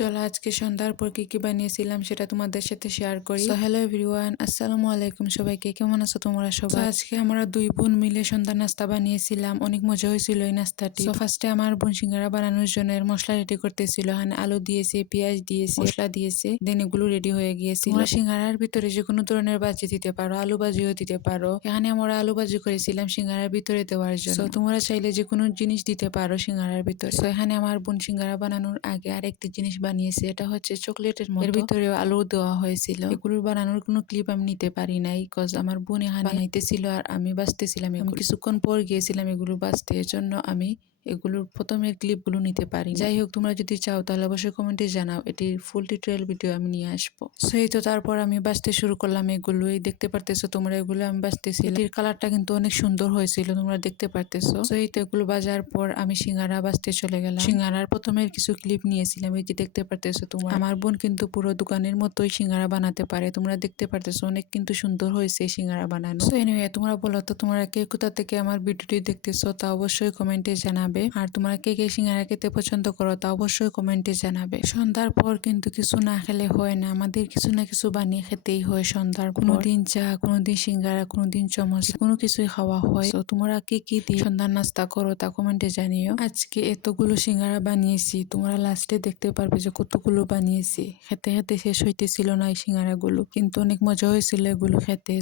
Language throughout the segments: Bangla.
চলো আজকে সন্ধ্যার পর কি কি বানিয়েছিলাম সেটা তোমাদের সাথে শেয়ার করি। সো হ্যালো এভরিওয়ান, আসসালামু আলাইকুম সবাইকে, কেমন আছো তোমরা সবাই? আজকে আমরা দুই বোন মিলে সন্ধ্যার নাস্তা বানিয়েছিলাম, অনেক মজা হয়েছিল এই নাস্তাটি। সো ফার্স্টে আমার বোন সিঙ্গারা বানানোর জন্য এর মশলা রেডি করতেছিল, এখানে আলু দিয়েছে, পেঁয়াজ দিয়েছে, মশলা দিয়েছে, দেন এগুলো রেডি হয়ে গিয়েছিল। তোমরা সিঙ্গারার ভিতরে যে কোনো ধরনের ভাজি দিতে পারো, আলু ভাজিও দিতে পারো। এখানে আমরা আলু ভাজি করেছিলাম সিঙ্গারার ভিতরে দেওয়ার জন্য। সো তোমরা চাইলে যে কোনো জিনিস দিতে পারো সিঙ্গারার ভিতরে। সো এখানে আমার বোন সিঙ্গারা বানানোর আগে আরেকটি জিনিস বানিয়েছে, এটা হচ্ছে চকলেটের মতো, এর ভিতরে আলু দেওয়া হয়েছিল। এগুলোর বানানোর কোনো ক্লিপ আমি নিতে পারি নাই, কজ আমার বোন এখানে বানাইতেছিল আর আমি বাঁচতেছিলাম। আমি কিছুক্ষণ পর গিয়েছিলাম এগুলো বাঁচতে, এর জন্য আমি এগুলোর প্রথমের ক্লিপগুলো নিতে পারি। যাই হোক, তোমরা যদি চাও তাহলে অবশ্যই কমেন্টে জানাও, এটির ফুল টিউটোরিয়াল ভিডিও আমি নিয়ে আসবো। সেই তো তারপর আমি বাঁচতে শুরু করলাম এগুলোই, দেখতে পারতেছো তোমরা, এগুলো আমি বাঁচতেছি। এটির কালারটা কিন্তু অনেক সুন্দর হয়েছিল, তোমরা দেখতে পারতেছো। সেই তো এগুলো বাজার পর আমি সিঙ্গারা বাঁচতে চলে গেলাম। সিঙ্গারার প্রথমের কিছু ক্লিপ নিয়েছিলাম, এই যে দেখতে পারতেছো তোমরা। আমার বোন কিন্তু পুরো দোকানের মতোই সিঙ্গারা বানাতে পারে, তোমরা দেখতে পারতেছো, অনেক কিন্তু সুন্দর হয়েছে সিঙ্গারা বানানো। সো এনিওয়ে, তোমরা বলো তো তোমরা কে কোথা থেকে আমার ভিডিওটি দেখতেছো তা অবশ্যই কমেন্টে জানাবে। আর তোমরা কে কে সিঙ্গারা খেতে পছন্দ করো তা অবশ্যই কমেন্টে জানাবে। সন্ধ্যার পর কিন্তু কিছু না খেলে হয় না, আমাদের কিছু না কিছু বানিয়ে খেতেই হয় সন্ধ্যার পর। কোনোদিন চা, কোনোদিন সিঙ্গারা, কোনোদিন সমোসা, কোনো কিছুই খাওয়া হয়। তো তোমরা কি কি দিয়ে সন্ধ্যার নাস্তা করো তা কমেন্টে জানিও। আজকে এতগুলো সিঙ্গারা বানিয়েছি, তোমরা লাস্টে দেখতে পারবে যে কতগুলো বানিয়েছি। খেতে খেতে শেষ হইতেছিল না এই সিঙ্গারাগুলো, কিন্তু অনেক মজা হয়েছিল এগুলো খেতে।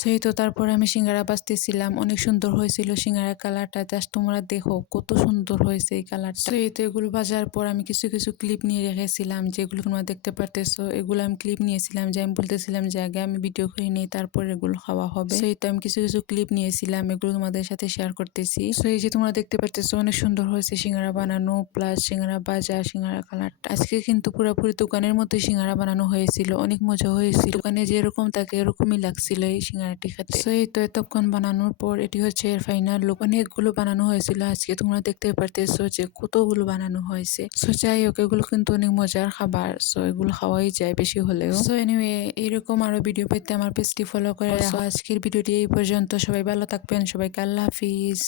সেই তো তারপরে আমি সিঙ্গারা বাঁচতেছিলাম, অনেক সুন্দর হয়েছিল সিঙ্গারার কালারটা, জাস্ট তোমরা দেখো কত সুন্দর হয়েছে এই কালারটা। সেই তো এগুলো বাজার পর আমি কিছু কিছু ক্লিপ নিয়ে রেখেছিলাম, যেগুলো তোমরা দেখতে পারতেছো। এগুলো আমি ক্লিপ নিয়েছিলাম, যে আমি বলতেছিলাম যে আগে আমি ভিডিও করে নিই তারপর এগুলো খাওয়া হবে। সেই তো আমি কিছু কিছু ক্লিপ নিয়েছিলাম, এগুলো তোমাদের সাথে শেয়ার করতেছি। সেই যে তোমরা দেখতে পারতেছো অনেক সুন্দর হয়েছে সিঙ্গারা বানানো, প্লাস সিঙ্গারা ভাজা, সিঙ্গারা কালারটা। আজকে কিন্তু পুরোপুরি দোকানের মতোই সিঙ্গারা বানানো হয়েছিল, অনেক মজা হয়েছিল। দোকানে যেরকম থাকে এরকমই লাগছিল এই সিঙ্গারাটি খেতে। সেই তো এতক্ষণ বানানোর পর এটি হচ্ছে এর ফাইনাল লুক। অনেকগুলো বানানো হয়েছিল আজকে, তোমরা দেখতে পারতেছো যে কতগুলো বানানো হয়েছে। সো যাই হোক, এগুলো কিন্তু অনেক মজার খাবার, সো এগুলো খাওয়াই যায় বেশি হলেও। সো এনিওয়ে, এইরকম আরো ভিডিও পেতে আমার পেজটি ফলো করে রাখো। আজকের ভিডিওটি এই পর্যন্ত, সবাই ভালো থাকবেন, সবাইকে আল্লাহ হাফিজ।